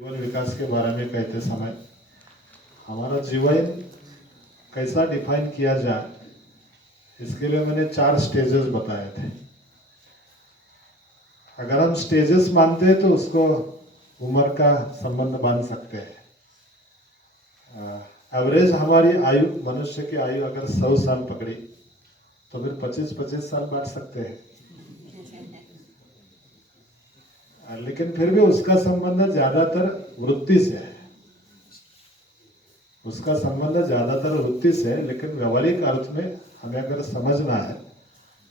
जीवन विकास के बारे में कहते समय हमारा जीवन कैसा डिफाइन किया जाए, इसके लिए मैंने 4 स्टेजेस बताए थे। अगर हम स्टेजेस मानते हैं तो उसको उम्र का संबंध बांध सकते हैं। एवरेज हमारी आयु, मनुष्य की आयु अगर 100 साल पकड़ी तो फिर 25-25 साल बांट सकते हैं। लेकिन फिर भी उसका संबंध ज्यादातर वृत्ति से है, उसका संबंध ज्यादातर वृत्ति से है। लेकिन व्यवहारिक अर्थ में हमें अगर समझना है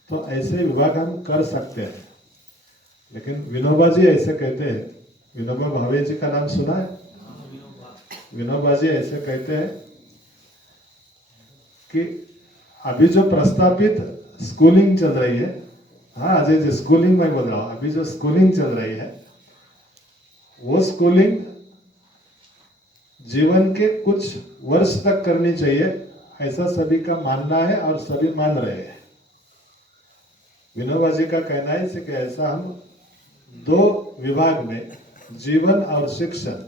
तो ऐसे विभाग हम कर सकते हैं। लेकिन विनोबा जी ऐसे कहते हैं, विनोबा भावे जी का नाम सुना है? विनोबा जी ऐसे कहते हैं कि अभी जो प्रस्तावित स्कूलिंग चल रही है, हाँ अजय जी स्कूलिंग में बोल रहा हूं, अभी जो स्कूलिंग चल रही है वो स्कूलिंग जीवन के कुछ वर्ष तक करनी चाहिए, ऐसा सभी का मानना है और सभी मान रहे हैं। विनोबा जी का कहना है कि ऐसा हम 2 विभाग में, जीवन और शिक्षण,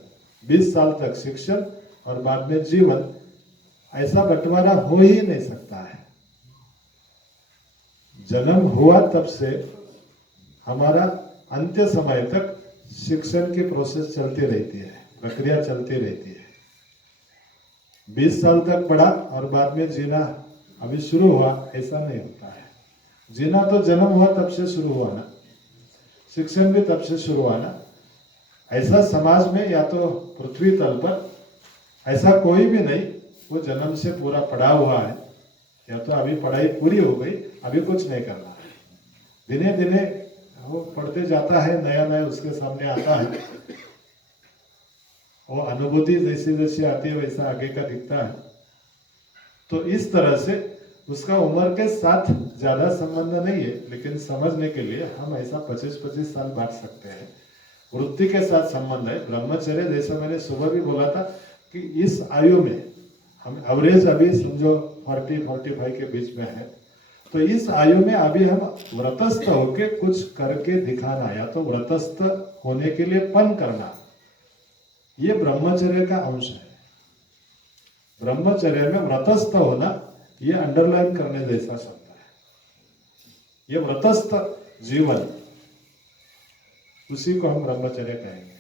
20 साल तक शिक्षण और बाद में जीवन, ऐसा बंटवारा हो ही नहीं सकता है। जन्म हुआ तब से हमारा अंत्य समय तक शिक्षण की प्रोसेस चलती रहती है, प्रक्रिया चलती रहती है। 20 साल तक पढ़ा और बाद में जीना अभी शुरू हुआ, ऐसा नहीं होता है। जीना तो जन्म हुआ तब से शुरू हुआ ना, शिक्षण भी तब से शुरू हुआ ना। ऐसा समाज में या तो पृथ्वी तल पर ऐसा कोई भी नहीं वो जन्म से पूरा पढ़ा हुआ है, या तो अभी पढ़ाई पूरी हो गई, अभी कुछ नहीं करना है। दिने दिने वो पढ़ते जाता है, नया नया उसके सामने आता है, वो अनुभूति जैसी जैसी आती है वैसा आगे का दिखता है। तो इस तरह से उसका उम्र के साथ ज्यादा संबंध नहीं है, लेकिन समझने के लिए हम ऐसा 25-25 साल बांट सकते हैं। वृत्ति के साथ संबंध है। ब्रह्मचर्य जैसा मैंने सुबह भी बोला था कि इस आयु में हम एवरेज अभी समझो 40-45 के बीच में है, तो इस आयु में अभी हम व्रतस्थ होके कुछ करके दिखाना, या तो व्रतस्थ होने के लिए पन करना, ये ब्रह्मचर्य का अंश है। ब्रह्मचर्य में व्रतस्थ होना ये अंडरलाइन करने जैसा शब्द है। ये व्रतस्थ जीवन, उसी को हम ब्रह्मचर्य कहेंगे।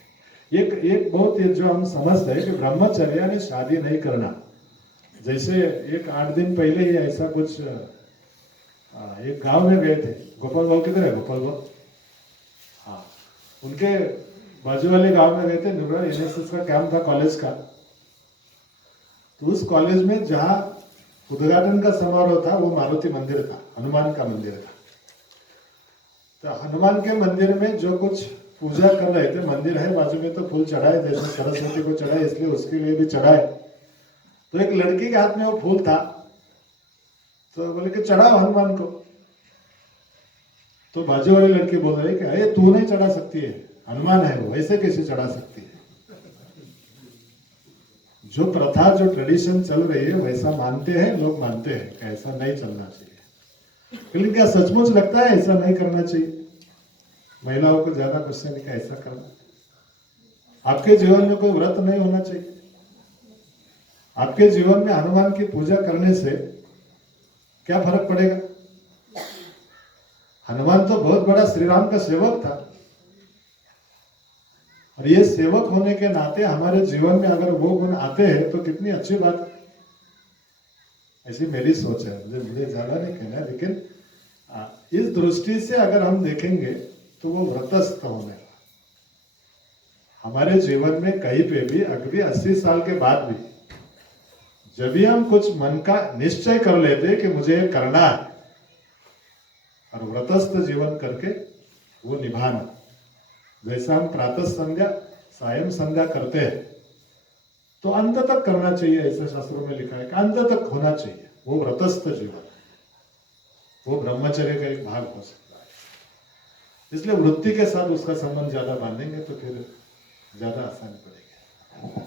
एक बहुत जो हम समझते हैं कि ब्रह्मचर्य यानी शादी नहीं करना। जैसे एक 8 दिन पहले ही ऐसा कुछ एक गांव में गए थे, गोपाल बाबू किधर है? गोपाल बाबू, हाँ, उनके बाजू वाले गांव में गए थे। एनएसएस का कैंप था कॉलेज का। तो उस कॉलेज में जहां उद्घाटन का समारोह था वो मारुति मंदिर था, हनुमान का मंदिर था। तो हनुमान के मंदिर में जो कुछ पूजा कर रहे थे, मंदिर है बाजू में तो फूल चढ़ाए, जैसे सरस्वती को चढ़ाए इसलिए उसके लिए भी चढ़ाए। तो एक लड़की के हाथ में वो फूल था, तो बोले कि चढ़ाओ हनुमान को। तो बाजू वाली लड़की बोल रही कि अरे तू नहीं चढ़ा सकती है, हनुमान है वो, ऐसे कैसे चढ़ा सकती है? जो प्रथा, जो ट्रेडिशन चल रही है वैसा मानते हैं लोग, मानते हैं कि ऐसा नहीं चलना चाहिए। लेकिन क्या सचमुच लगता है ऐसा नहीं करना चाहिए? महिलाओं को ज्यादा क्वेश्चन है कि ऐसा करना। आपके जीवन में कोई व्रत नहीं होना चाहिए? आपके जीवन में हनुमान की पूजा करने से क्या फर्क पड़ेगा? हनुमान तो बहुत बड़ा श्री राम का सेवक था, और ये सेवक होने के नाते हमारे जीवन में अगर वो गुण आते हैं तो कितनी अच्छी बात है। ऐसी मेरी सोच है, मुझे ज्यादा नहीं कहना, लेकिन इस दृष्टि से अगर हम देखेंगे तो वो व्रतस्थ होने का हमारे जीवन में कहीं पे भी, अगली 80 साल के बाद भी, जब भी हम कुछ मन का निश्चय कर लेते कि मुझे करना है, और व्रतस्थ जीवन करके वो निभाना, जैसा हम प्रातः संध्या सायं संध्या करते हैं, तो अंत तक करना चाहिए। ऐसे शास्त्रों में लिखा है कि अंत तक होना चाहिए। वो व्रतस्थ जीवन, वो ब्रह्मचर्य का एक भाग हो सकता है। इसलिए वृत्ति के साथ उसका संबंध ज्यादा बांधेंगे तो फिर ज्यादा आसानी पड़ेगी।